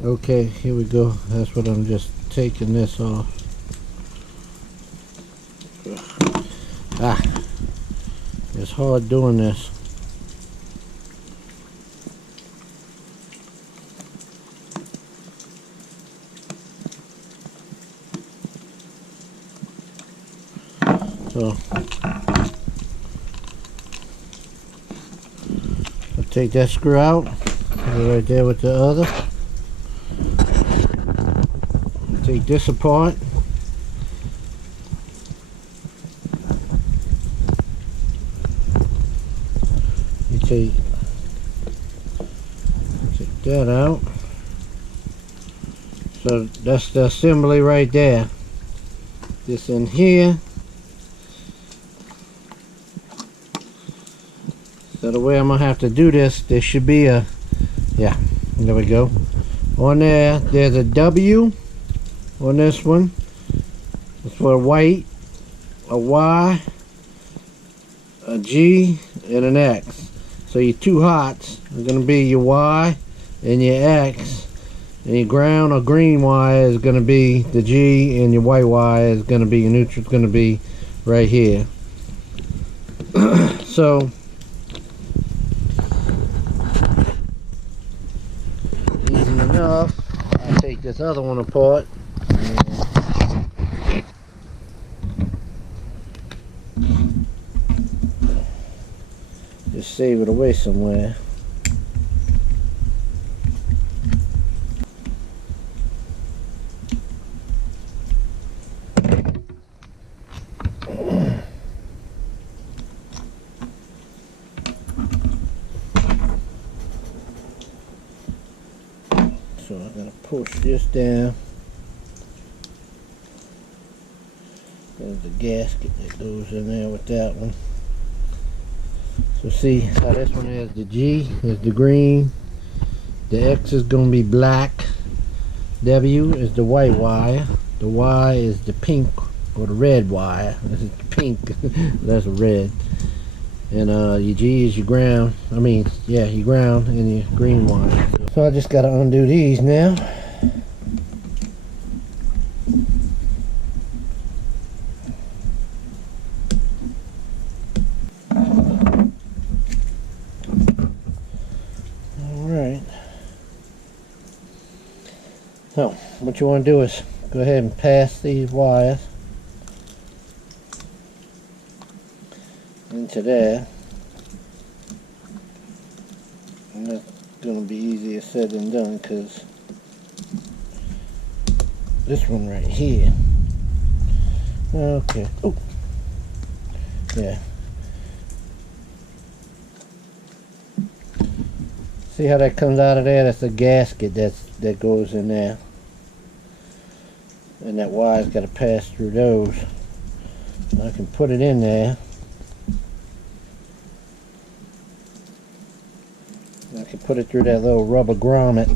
Okay, here we go. That's what I'm just taking this off. Ah, it's hard doing this. So I'll take that screw out, put it right there with the other. Take this apart. You take that out. So that's the assembly right there. This in here. So the way I'm gonna have to do this, there should be a, yeah, there we go. On there, there's a W on this one. It's for a white, a Y, a G, and an X. So your two hots are gonna be your Y and your X, and your ground or green Y is gonna be the G, and your white Y is gonna be, your neutral is gonna be right here. So easy enough. I'll take this other one apart. Just save it away somewhere. So I'm going to push this down. There's the gasket that goes in there with that one. So see how this one is the G, is the green. The X is going to be black. W is the white wire. The Y is the pink or the red wire. This is pink. That's a red. And your G is your ground. I mean, yeah, your ground and your green wire. So I just got to undo these now. Alright. So, what you want to do is go ahead and pass these wires into there. And that's going to be easier said than done, because this one right here. Okay. Oh. Yeah. See how that comes out of there? That's a gasket that goes in there. And that wire's got to pass through those. I can put it in there. I can put it through that little rubber grommet.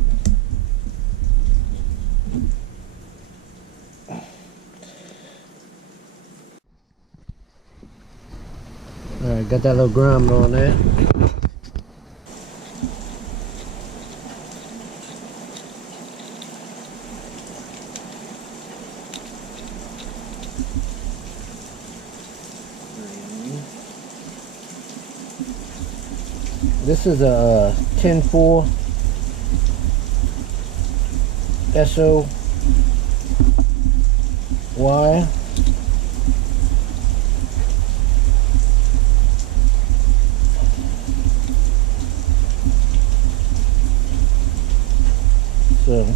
Alright, got that little grommet on there. This is a 10-4 SO wire. So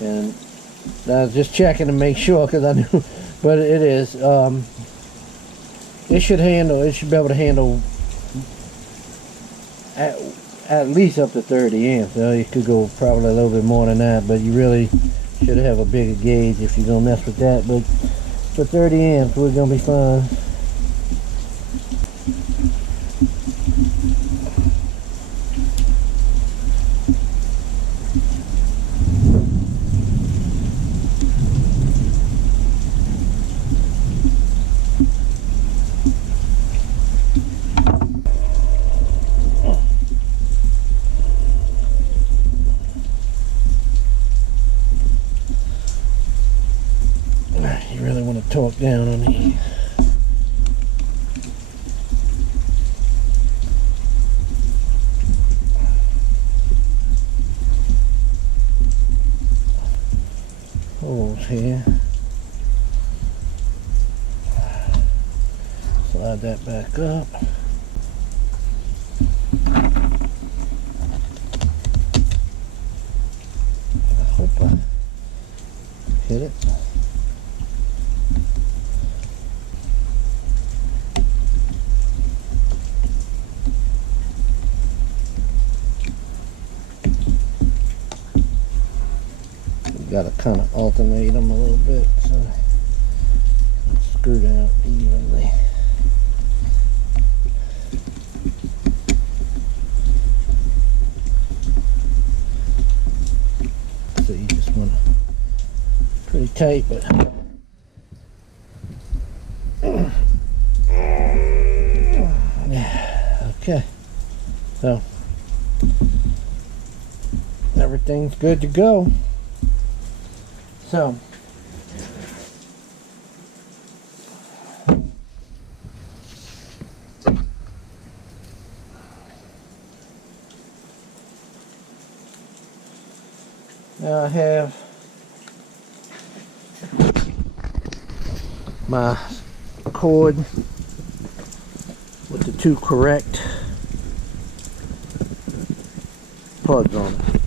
and I was just checking to make sure, because I knew, but it is. It should handle. It should be able to handle at least up to 30 amps. You could go probably a little bit more than that, but you really should have a bigger gauge if you're gonna mess with that. But for 30 amps, we're gonna be fine. torque down on these. Holes here. Slide that back up. I hope I hit it. Got to kind of alternate them a little bit so they screw down evenly. So you just want to pretty tight, but yeah, okay. So everything's good to go. So now I have my cord with the two correct plugs on it.